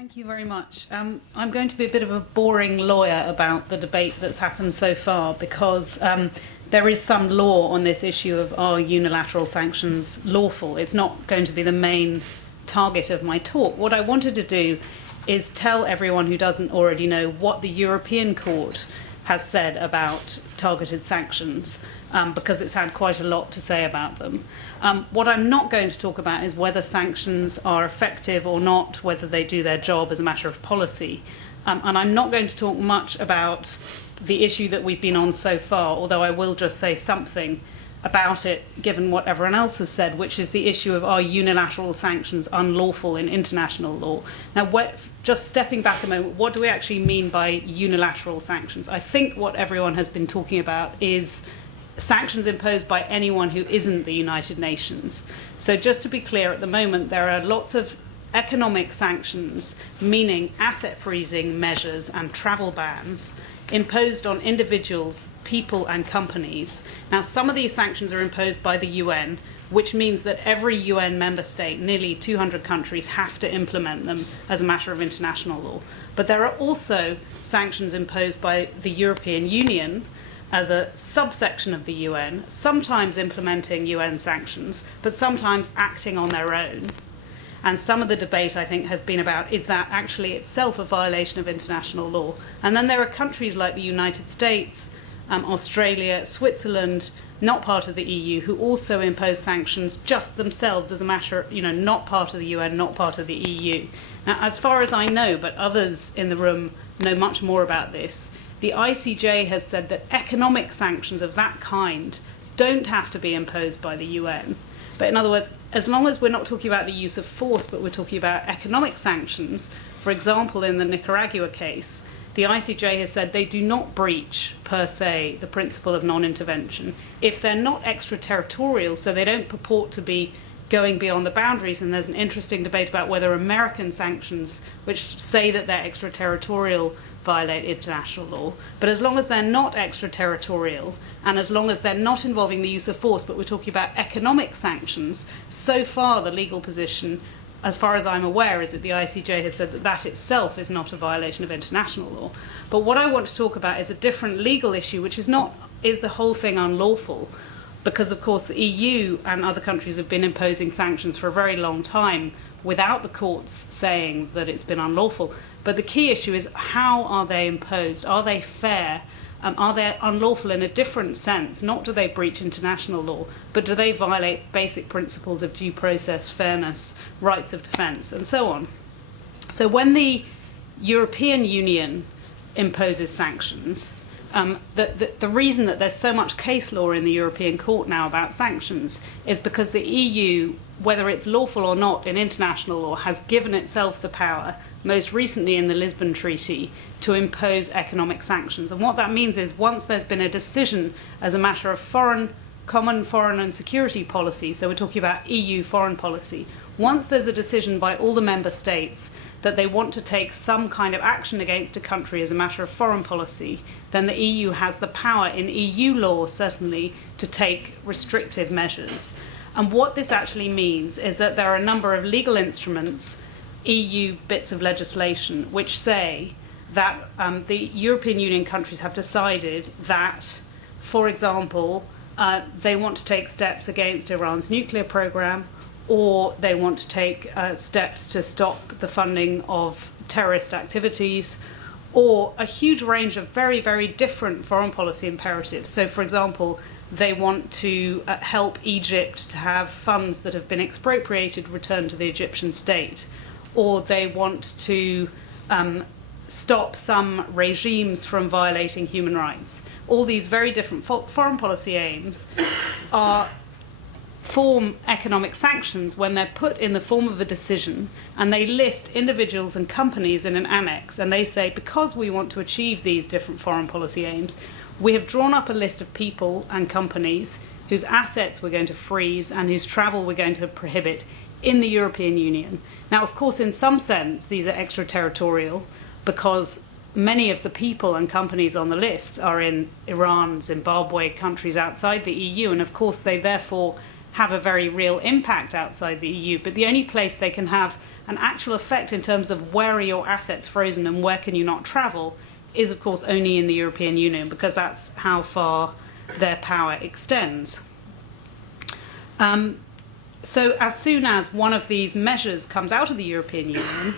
Thank you very much. I'm going to be a bit of a boring lawyer about the debate that's happened so far because there is some law on this issue of are unilateral sanctions lawful. It's not going to be the main target of my talk. What I wanted to do is tell everyone who doesn't already know what the European Court has said about targeted sanctions, because it's had quite a lot to say about them. What I'm not going to talk about is whether sanctions are effective or not, whether they do their job as a matter of policy. And I'm not going to talk much about the issue that we've been on so far, although I will just say something about it, given what everyone else has said, which is the issue of are unilateral sanctions unlawful in international law. Now, just stepping back a moment, what do we actually mean by unilateral sanctions? I think what everyone has been talking about is sanctions imposed by anyone who isn't the United Nations. So just to be clear, at the moment there are lots of economic sanctions, meaning asset freezing measures and travel bans, imposed on individuals, people and companies. Now, some of these sanctions are imposed by the UN, which means that every UN member state, nearly 200 countries, have to implement them as a matter of international law. But there are also sanctions imposed by the European Union as a subsection of the UN, sometimes implementing UN sanctions, but sometimes acting on their own. And some of the debate, I think, has been about, is that actually itself a violation of international law? And then there are countries like the United States, Australia, Switzerland, not part of the EU, who also impose sanctions just themselves as a matter, not part of the UN, not part of the EU. Now, as far as I know, but others in the room know much more about this, the ICJ has said that economic sanctions of that kind don't have to be imposed by the UN. But in other words, as long as we're not talking about the use of force, but we're talking about economic sanctions, for example, in the Nicaragua case, the ICJ has said they do not breach, per se, the principle of non-intervention if they're not extraterritorial, so they don't purport to be going beyond the boundaries. And there's an interesting debate about whether American sanctions, which say that they're extraterritorial, violate international law. But as long as they're not extraterritorial, and as long as they're not involving the use of force, but we're talking about economic sanctions, so far the legal position, as far as I'm aware, is that the ICJ has said that that itself is not a violation of international law. But what I want to talk about is a different legal issue, which is the whole thing unlawful? Because, of course, the EU and other countries have been imposing sanctions for a very long time without the courts saying that it's been unlawful. But the key issue is, how are they imposed? Are they fair? Are they unlawful in a different sense? Not do they breach international law, but do they violate basic principles of due process, fairness, rights of defence, and so on? So when the European Union imposes sanctions, the reason that there's so much case law in the European Court now about sanctions is because the EU, whether it's lawful or not in international law, has given itself the power, most recently in the Lisbon Treaty, to impose economic sanctions. And what that means is, once there's been a decision as a matter of common foreign and security policy, so we're talking about EU foreign policy, once there's a decision by all the member states that they want to take some kind of action against a country as a matter of foreign policy, then the EU has the power, in EU law certainly, to take restrictive measures. And what this actually means is that there are a number of legal instruments, EU bits of legislation, which say that the European Union countries have decided that, for example, they want to take steps against Iran's nuclear program, or they want to take steps to stop the funding of terrorist activities, or a huge range of very, very different foreign policy imperatives. So, for example, they want to help Egypt to have funds that have been expropriated returned to the Egyptian state, or they want to stop some regimes from violating human rights. All these very different foreign policy aims form economic sanctions when they're put in the form of a decision, and they list individuals and companies in an annex, and they say, because we want to achieve these different foreign policy aims, we have drawn up a list of people and companies whose assets we're going to freeze and whose travel we're going to prohibit in the European Union. Now, of course, in some sense, these are extraterritorial, because many of the people and companies on the list are in Iran, Zimbabwe, countries outside the EU, and of course they therefore have a very real impact outside the EU. But the only place they can have an actual effect in terms of where are your assets frozen and where can you not travel is, of course, only in the European Union, because that's how far their power extends. So as soon as one of these measures comes out of the European Union,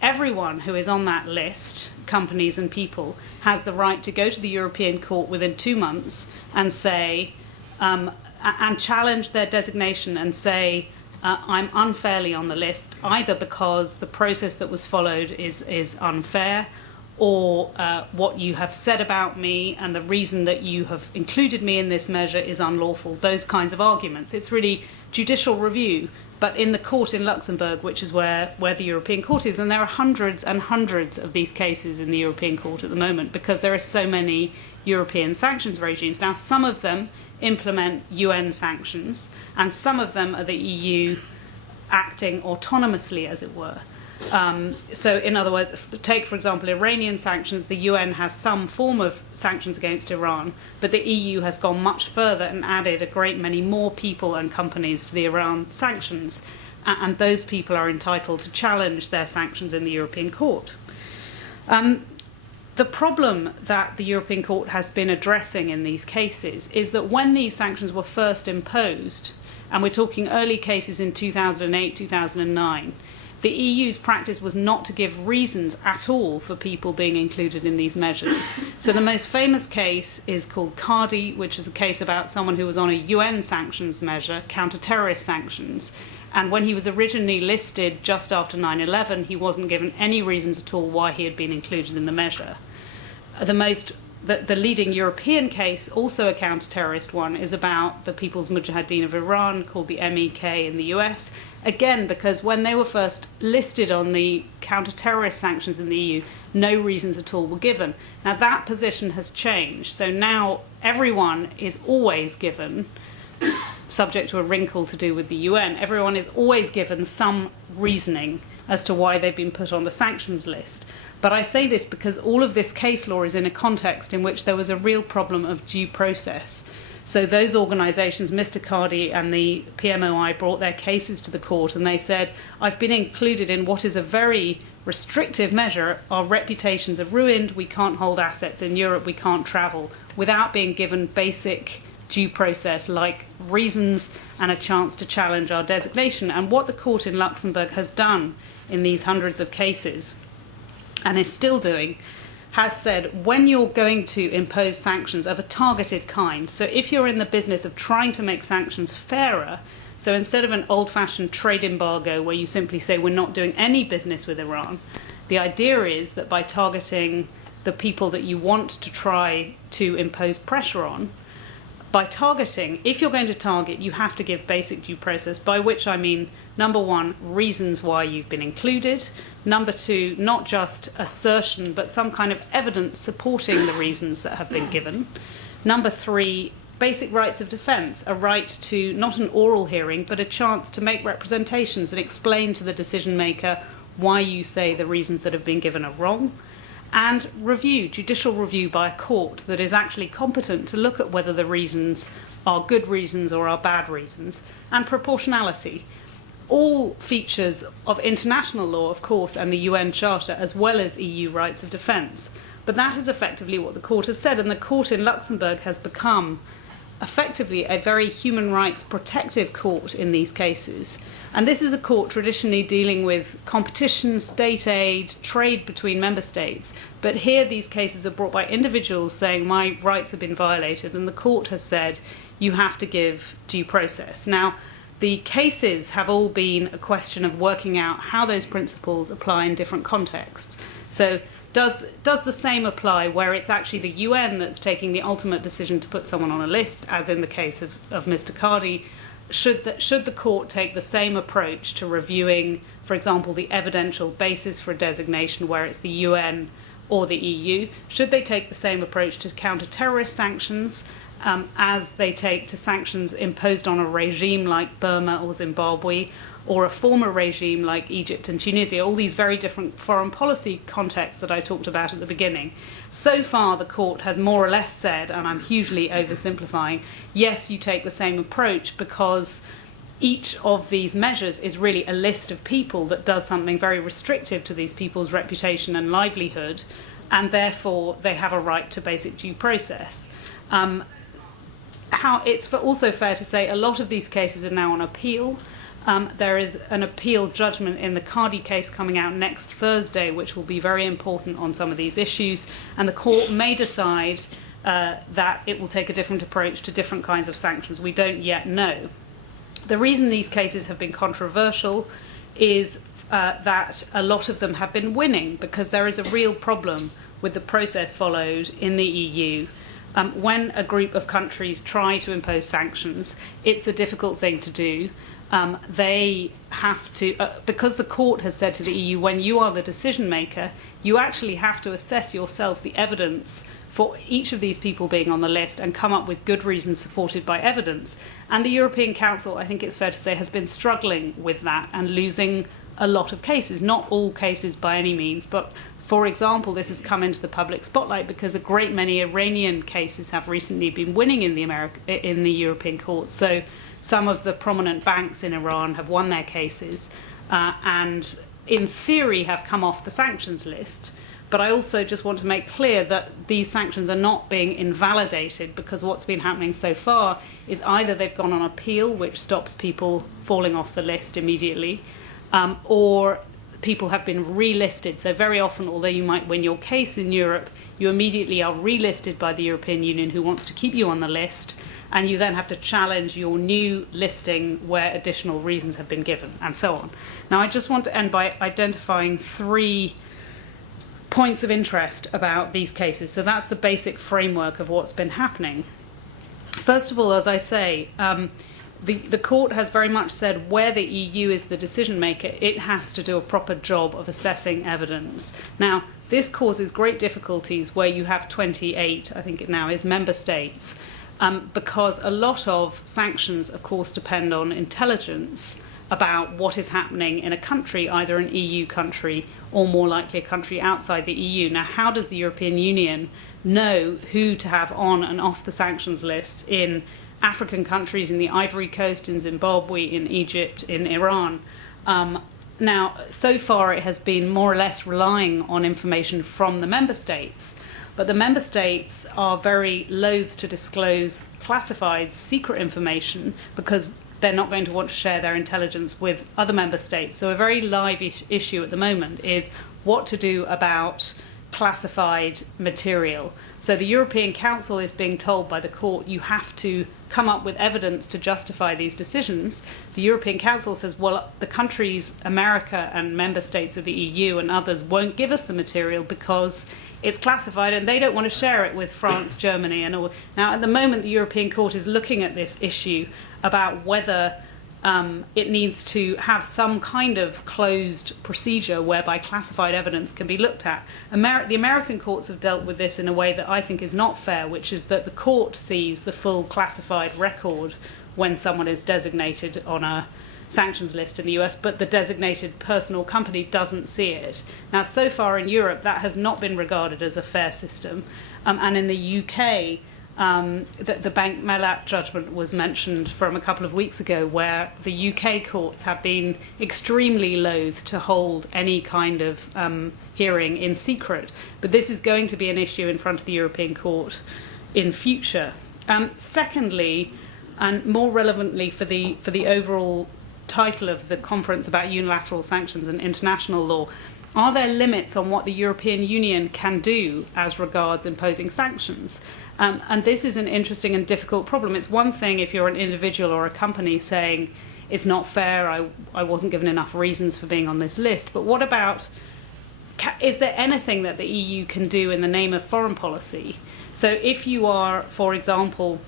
everyone who is on that list, companies and people, has the right to go to the European Court within 2 months and say, and challenge their designation and say, I'm unfairly on the list, either because the process that was followed is unfair, or what you have said about me and the reason that you have included me in this measure is unlawful. Those kinds of arguments. It's really judicial review, but in the court in Luxembourg, which is where the European Court is, and there are hundreds and hundreds of these cases in the European Court at the moment because there are so many European sanctions regimes. Now, some of them implement UN sanctions, and some of them are the EU acting autonomously, as it were. So, in other words, take, for example, Iranian sanctions. The UN has some form of sanctions against Iran, but the EU has gone much further and added a great many more people and companies to the Iran sanctions, and those people are entitled to challenge their sanctions in the European Court. The problem that the European Court has been addressing in these cases is that when these sanctions were first imposed, and we're talking early cases in 2008, 2009, the EU's practice was not to give reasons at all for people being included in these measures. So the most famous case is called Hague, which is a case about someone who was on a UN sanctions measure, counter-terrorist sanctions, and when he was originally listed just after 9/11, he wasn't given any reasons at all why he had been included in the measure. The leading European case, also a counter-terrorist one, is about the People's Mujahideen of Iran, called the MEK in the US. Again, because when they were first listed on the counter-terrorist sanctions in the EU, no reasons at all were given. Now that position has changed. So now everyone is always given, subject to a wrinkle to do with the UN, everyone is always given some reasoning as to why they've been put on the sanctions list. But I say this because all of this case law is in a context in which there was a real problem of due process. So those organisations, Mr. Cardi and the PMOI, brought their cases to the court and they said, I've been included in what is a very restrictive measure. Our reputations are ruined, we can't hold assets in Europe, we can't travel, without being given basic due process like reasons and a chance to challenge our designation. And what the court in Luxembourg has done in these hundreds of cases, and is still doing, has said when you're going to impose sanctions of a targeted kind, so if you're in the business of trying to make sanctions fairer, so instead of an old-fashioned trade embargo where you simply say we're not doing any business with Iran, the idea is that by targeting the people that you want to try to impose pressure on, by targeting, if you're going to target, you have to give basic due process, by which I mean, number one, reasons why you've been included. Number two, not just assertion, but some kind of evidence supporting the reasons that have been given. Number three, basic rights of defence, a right to not an oral hearing, but a chance to make representations and explain to the decision maker why you say the reasons that have been given are wrong. And review, judicial review by a court that is actually competent to look at whether the reasons are good reasons or are bad reasons. And proportionality. All features of international law, of course, and the UN Charter, as well as EU rights of defence. But that is effectively what the court has said, and the court in Luxembourg has become effectively a very human rights protective court in these cases. And this is a court traditionally dealing with competition, state aid, trade between member states. But here these cases are brought by individuals saying my rights have been violated, and the court has said you have to give due process. Now, the cases have all been a question of working out how those principles apply in different contexts. So does the same apply where it's actually the UN that's taking the ultimate decision to put someone on a list, as in the case of Mr. Cardi? Should the court take the same approach to reviewing, for example, the evidential basis for a designation where it's the UN or the EU? Should they take the same approach to counter-terrorist sanctions as they take to sanctions imposed on a regime like Burma or Zimbabwe, or a former regime like Egypt and Tunisia, all these very different foreign policy contexts that I talked about at the beginning? So far, the court has more or less said, and I'm hugely oversimplifying, yes, you take the same approach because each of these measures is really a list of people that does something very restrictive to these people's reputation and livelihood, and therefore they have a right to basic due process. It's also fair to say a lot of these cases are now on appeal. There is an appeal judgment in the Cardi case coming out next Thursday, which will be very important on some of these issues, and the court may decide that it will take a different approach to different kinds of sanctions. We don't yet know. The reason these cases have been controversial is that a lot of them have been winning, because there is a real problem with the process followed in the EU. When a group of countries try to impose sanctions, it's a difficult thing to do. They have to, because the court has said to the EU, when you are the decision maker, you actually have to assess yourself the evidence for each of these people being on the list and come up with good reasons supported by evidence. And the European Council, I think it's fair to say, has been struggling with that and losing a lot of cases. Not all cases by any means, but for example, this has come into the public spotlight because a great many Iranian cases have recently been winning in the European courts. So some of the prominent banks in Iran have won their cases and in theory have come off the sanctions list. But I also just want to make clear that these sanctions are not being invalidated, because what's been happening so far is either they've gone on appeal, which stops people falling off the list immediately, or people have been relisted. So very often, although you might win your case in Europe, you immediately are relisted by the European Union, who wants to keep you on the list, and you then have to challenge your new listing where additional reasons have been given, and so on. Now, I just want to end by identifying 3 points of interest about these cases. So that's the basic framework of what's been happening. First of all, as I say, the court has very much said where the EU is the decision maker, it has to do a proper job of assessing evidence. Now, this causes great difficulties where you have 28, I think it now is, member states, because a lot of sanctions, of course, depend on intelligence about what is happening in a country, either an EU country or more likely a country outside the EU. Now, how does the European Union know who to have on and off the sanctions lists in African countries, in the Ivory Coast, in Zimbabwe, in Egypt, in Iran? Now, so far it has been more or less relying on information from the member states, but the member states are very loath to disclose classified secret information because they're not going to want to share their intelligence with other member states. So a very live issue at the moment is what to do about classified material. So the European Council is being told by the court, you have to come up with evidence to justify these decisions. The European Council says, well, the countries, America and member states of the EU and others, won't give us the material because it's classified and they don't want to share it with France, Germany and all. Now, at the moment, the European Court is looking at this issue about whether it needs to have some kind of closed procedure whereby classified evidence can be looked at. The American courts have dealt with this in a way that I think is not fair, which is that the court sees the full classified record when someone is designated on a sanctions list in the US, but the designated person or company doesn't see it. Now, so far in Europe, that has not been regarded as a fair system. And in the UK, the Bank Mellat judgment was mentioned from a couple of weeks ago, where the UK courts have been extremely loath to hold any kind of hearing in secret. But this is going to be an issue in front of the European Court in future. Secondly, and more relevantly for the overall title of the conference about unilateral sanctions and international law, are there limits on what the European Union can do as regards imposing sanctions? And this is an interesting and difficult problem. It's one thing if you're an individual or a company saying, it's not fair, I wasn't given enough reasons for being on this list. But what about, is there anything that the EU can do in the name of foreign policy? So if you are, for example,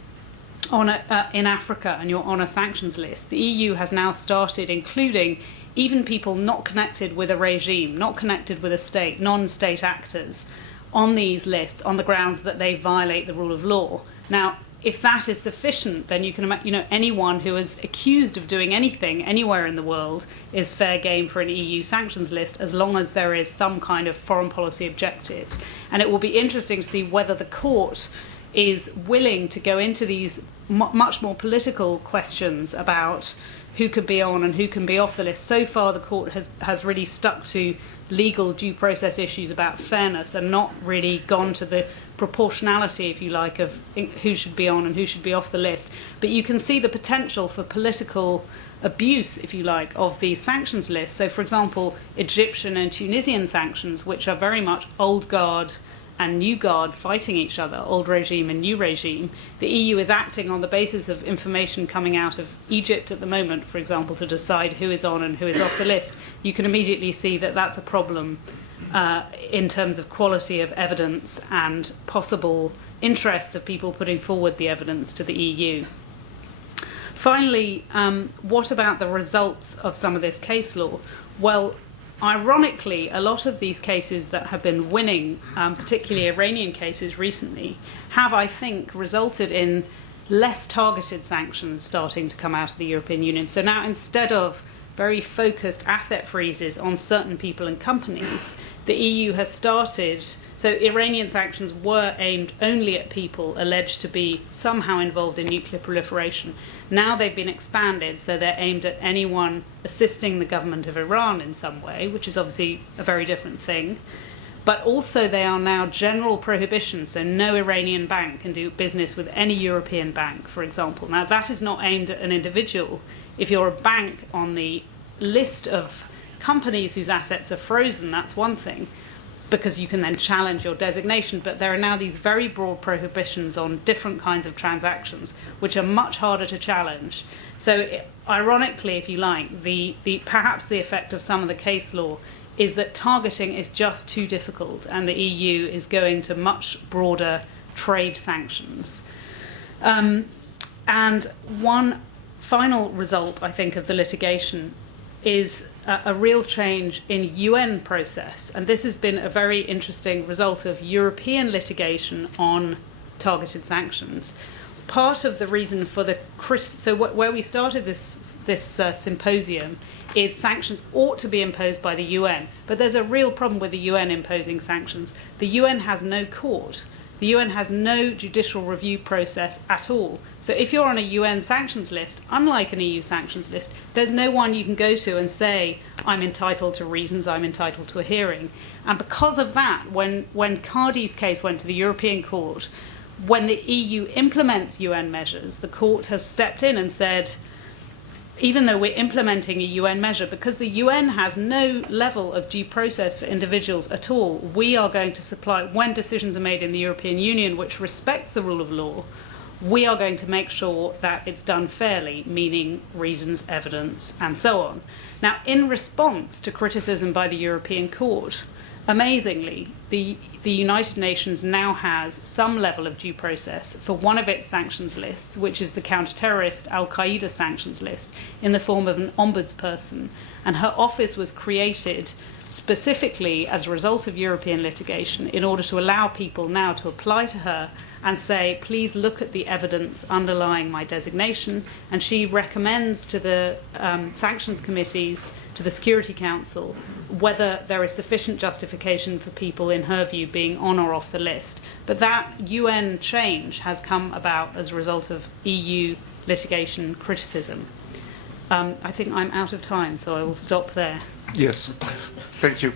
in Africa and you're on a sanctions list, the EU has now started including even people not connected with a regime, not connected with a state, non-state actors, on these lists on the grounds that they violate the rule of law. Now, if that is sufficient, then you can imagine, anyone who is accused of doing anything anywhere in the world is fair game for an EU sanctions list, as long as there is some kind of foreign policy objective. And it will be interesting to see whether the court is willing to go into these much more political questions about who could be on and who can be off the list. So far, the court has really stuck to legal due process issues about fairness and not really gone to the proportionality, if you like, of who should be on and who should be off the list. But you can see the potential for political abuse, if you like, of these sanctions lists. So, for example, Egyptian and Tunisian sanctions, which are very much old guard and new guard fighting each other, old regime and new regime. The EU is acting on the basis of information coming out of Egypt at the moment, for example, to decide who is on and who is off the list. You can immediately see that that's a problem in terms of quality of evidence and possible interests of people putting forward the evidence to the EU. Finally, what about the results of some of this case law? Well, ironically, a lot of these cases that have been winning, particularly Iranian cases recently, have, I think, resulted in less targeted sanctions starting to come out of the European Union. So now, instead of very focused asset freezes on certain people and companies, the EU has started. So Iranian sanctions were aimed only at people alleged to be somehow involved in nuclear proliferation. Now they've been expanded, so they're aimed at anyone assisting the government of Iran in some way, which is obviously a very different thing. But also they are now general prohibitions, so no Iranian bank can do business with any European bank, for example. Now that is not aimed at an individual. If you're a bank on the list of companies whose assets are frozen, that's one thing, because you can then challenge your designation. But there are now these very broad prohibitions on different kinds of transactions, which are much harder to challenge. So ironically, if you like, perhaps the effect of some of the case law is that targeting is just too difficult, and the EU is going to much broader trade sanctions. And one final result, I think, of the litigation is a real change in UN process. And this has been a very interesting result of European litigation on targeted sanctions. Part of the reason for where we started this symposium is sanctions ought to be imposed by the UN, but there's a real problem with the UN imposing sanctions. The UN has no court. The UN has no judicial review process at all. So if you're on a UN sanctions list, unlike an EU sanctions list, there's no one you can go to and say, I'm entitled to reasons, I'm entitled to a hearing. And because of that, when Cardi's case went to the European Court, when the EU implements UN measures, the court has stepped in and said, even though we're implementing a UN measure, because the UN has no level of due process for individuals at all, we are going to supply, when decisions are made in the European Union which respects the rule of law, we are going to make sure that it's done fairly, meaning reasons, evidence, and so on. Now, in response to criticism by the European Court, amazingly, the United Nations now has some level of due process for one of its sanctions lists, which is the counter-terrorist Al-Qaeda sanctions list, in the form of an ombudsperson. And her office was created specifically as a result of European litigation in order to allow people now to apply to her and say, please look at the evidence underlying my designation. And she recommends to the sanctions committees, to the Security Council, whether there is sufficient justification for people, in her view, being on or off the list. But that UN change has come about as a result of EU litigation criticism. I think I'm out of time, so I will stop there. Yes, thank you.